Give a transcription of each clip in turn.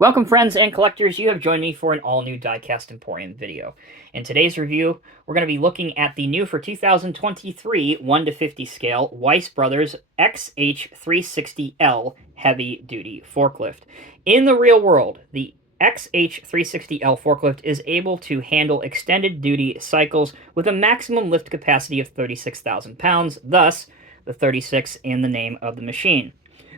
Welcome friends and collectors, you have joined me for an all-new Diecast Emporium video. In today's review, we're going to be looking at the new for 2023 1:50 scale Weiss Brothers XH-360L heavy-duty forklift. In the real world, the XH-360L forklift is able to handle extended duty cycles with a maximum lift capacity of 36,000 pounds, thus the 36 in the name of the machine.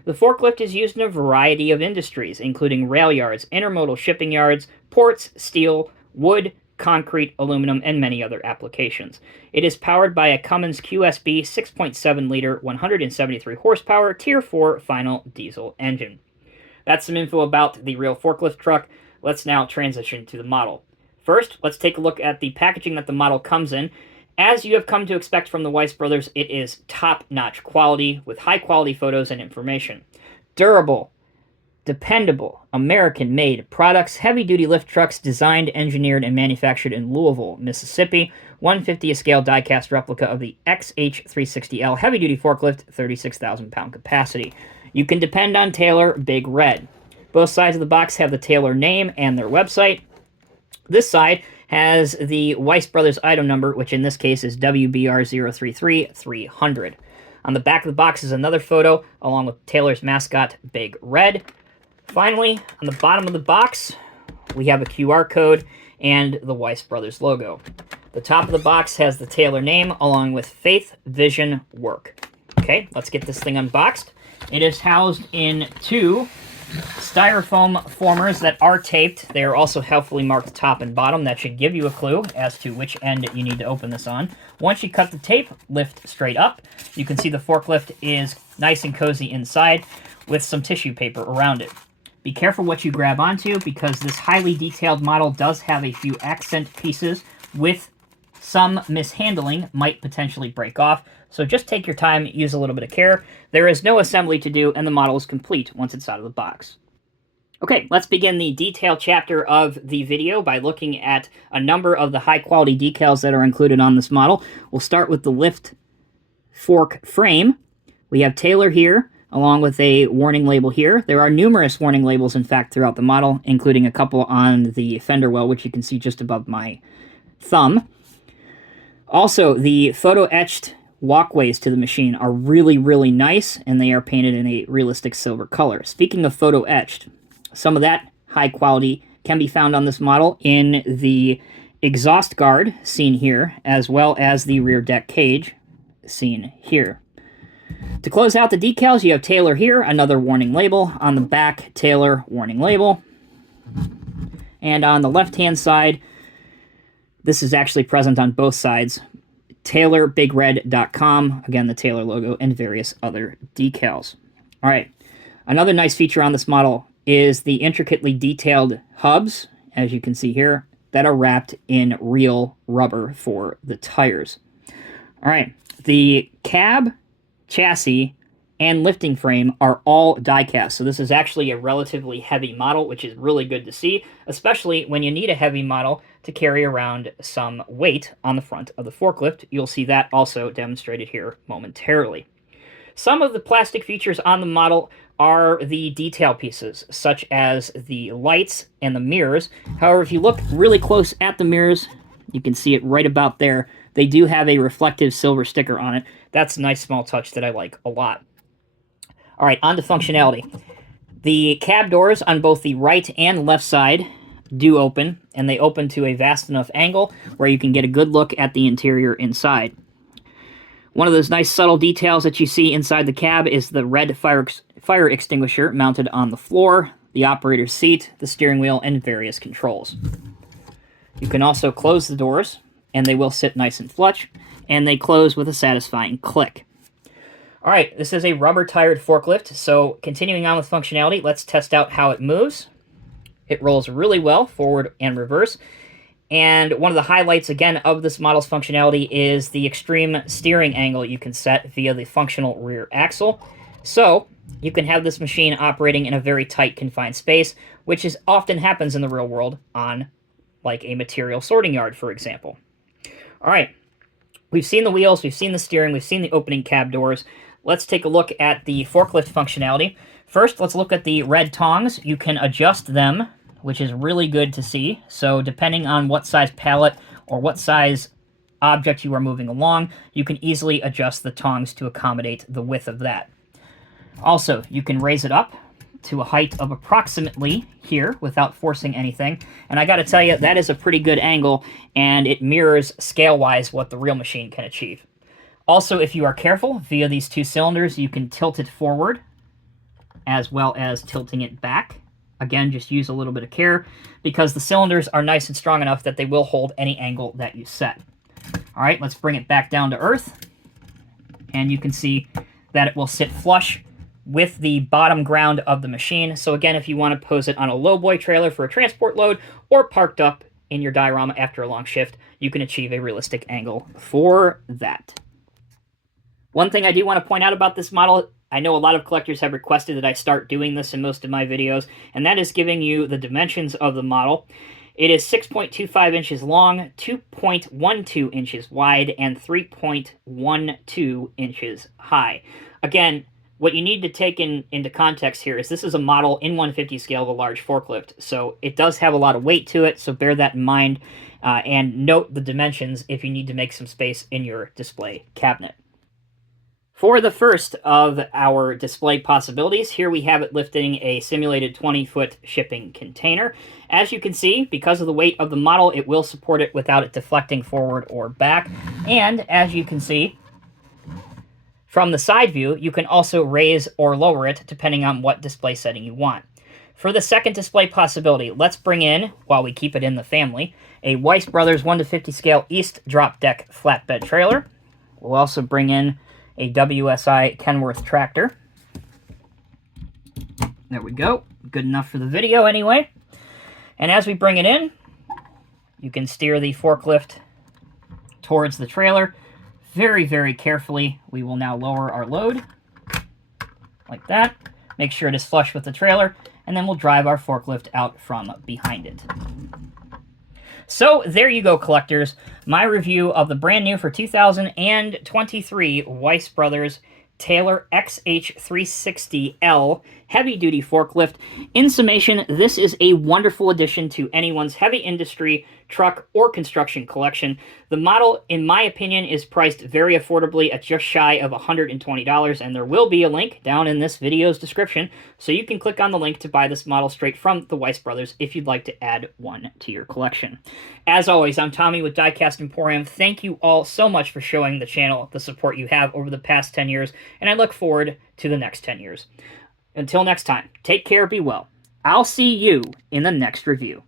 The forklift is used in a variety of industries, including rail yards, intermodal shipping yards, ports, steel, wood, concrete, aluminum, and many other applications. It is powered by a Cummins QSB 6.7-liter, 173 horsepower, Tier 4 final diesel engine. That's some info about the real forklift truck. Let's now transition to the model. First, let's take a look at the packaging that the model comes in. As you have come to expect from the Weiss Brothers, it is top-notch quality with high-quality photos and information. Durable, dependable, American-made products, heavy-duty lift trucks designed, engineered, and manufactured in Louisville, Mississippi. 1/50 scale die-cast replica of the XH-360L heavy-duty forklift, 36,000-pound capacity. You can depend on Taylor Big Red. Both sides of the box have the Taylor name and their website. This side has the Weiss Brothers item number, which in this case is WBR033300. On the back of the box is another photo, along with Taylor's mascot, Big Red. Finally, on the bottom of the box, we have a QR code and the Weiss Brothers logo. The top of the box has the Taylor name, along with Faith Vision Work. Okay, let's get this thing unboxed. It is housed in two styrofoam formers that are taped. They are also helpfully marked top and bottom. That should give you a clue as to which end you need to open this on. Once you cut the tape, lift straight up. You can see the forklift is nice and cozy inside with some tissue paper around it. Be careful what you grab onto, because this highly detailed model does have a few accent pieces with some mishandling might potentially break off. So just take your time, use a little bit of care. There is no assembly to do, and the model is complete once it's out of the box. Okay, let's begin the detail chapter of the video by looking at a number of the high-quality decals that are included on this model. We'll start with the lift fork frame. We have Taylor here, along with a warning label here. There are numerous warning labels, in fact, throughout the model, including a couple on the fender well, which you can see just above my thumb. Also, the photo-etched walkways to the machine are really, really nice, and they are painted in a realistic silver color. Speaking of photo-etched, some of that high quality can be found on this model in the exhaust guard seen here, as well as the rear deck cage seen here. To close out the decals, you have Taylor here, another warning label. On the back, Taylor, warning label. And on the left-hand side, this is actually present on both sides, TaylorBigRed.com, again, the Taylor logo, and various other decals. All right, another nice feature on this model is the intricately detailed hubs, as you can see here, that are wrapped in real rubber for the tires. All right, the cab, chassis, and lifting frame are all die-cast, so this is actually a relatively heavy model, which is really good to see, especially when you need a heavy model to carry around some weight on the front of the forklift. You'll see that also demonstrated here momentarily. Some of the plastic features on the model are the detail pieces, such as the lights and the mirrors. However, if you look really close at the mirrors, you can see it right about there. They do have a reflective silver sticker on it. That's a nice small touch that I like a lot. All right, on to functionality. The cab doors on both the right and left side do open, and they open to a vast enough angle where you can get a good look at the interior inside. One of those nice subtle details that you see inside the cab is the red fire extinguisher mounted on the floor, the operator's seat, the steering wheel, and various controls. You can also close the doors, and they will sit nice and flush, and they close with a satisfying click. All right, this is a rubber-tired forklift, so continuing on with functionality, let's test out how it moves. It rolls really well, forward and reverse. And one of the highlights, again, of this model's functionality is the extreme steering angle you can set via the functional rear axle. So you can have this machine operating in a very tight, confined space, which often happens in the real world on, like, a material sorting yard, for example. All right, we've seen the wheels, we've seen the steering, we've seen the opening cab doors. Let's take a look at the forklift functionality. First, let's look at the red tongs. You can adjust them, which is really good to see. So depending on what size pallet or what size object you are moving along, you can easily adjust the tongs to accommodate the width of that. Also, you can raise it up to a height of approximately here without forcing anything. And I gotta tell you, that is a pretty good angle, and it mirrors scale-wise what the real machine can achieve. Also, if you are careful, via these two cylinders, you can tilt it forward as well as tilting it back. Again, just use a little bit of care because the cylinders are nice and strong enough that they will hold any angle that you set. All right, let's bring it back down to earth. And you can see that it will sit flush with the bottom ground of the machine. So again, if you want to pose it on a lowboy trailer for a transport load or parked up in your diorama after a long shift, you can achieve a realistic angle for that. One thing I do want to point out about this model, I know a lot of collectors have requested that I start doing this in most of my videos, and that is giving you the dimensions of the model. It is 6.25 inches long, 2.12 inches wide, and 3.12 inches high. Again, what you need to take into context here is this is a model in 1/50 scale of a large forklift, so it does have a lot of weight to it, so bear that in mind, and note the dimensions if you need to make some space in your display cabinet. For the first of our display possibilities, here we have it lifting a simulated 20-foot shipping container. As you can see, because of the weight of the model, it will support it without it deflecting forward or back. And as you can see, from the side view, you can also raise or lower it depending on what display setting you want. For the second display possibility, let's bring in, while we keep it in the family, a Weiss Brothers 1/50 scale East drop deck flatbed trailer. We'll also bring in a WSI Kenworth tractor. There we go. Good enough for the video anyway. And as we bring it in, you can steer the forklift towards the trailer. Very, very carefully, we will now lower our load, like that. Make sure it is flush with the trailer, and then we'll drive our forklift out from behind it. So there you go, collectors. My review of the brand new for 2023 Weiss Brothers Taylor XH-360L heavy-duty forklift. In summation, this is a wonderful addition to anyone's heavy industry, truck, or construction collection. The model, in my opinion, is priced very affordably at just shy of $120, and there will be a link down in this video's description, so you can click on the link to buy this model straight from the Weiss Brothers if you'd like to add one to your collection. As always, I'm Tommy with Diecast Emporium. Thank you all so much for showing the channel the support you have over the past 10 years, and I look forward to the next 10 years. Until next time, take care, be well. I'll see you in the next review.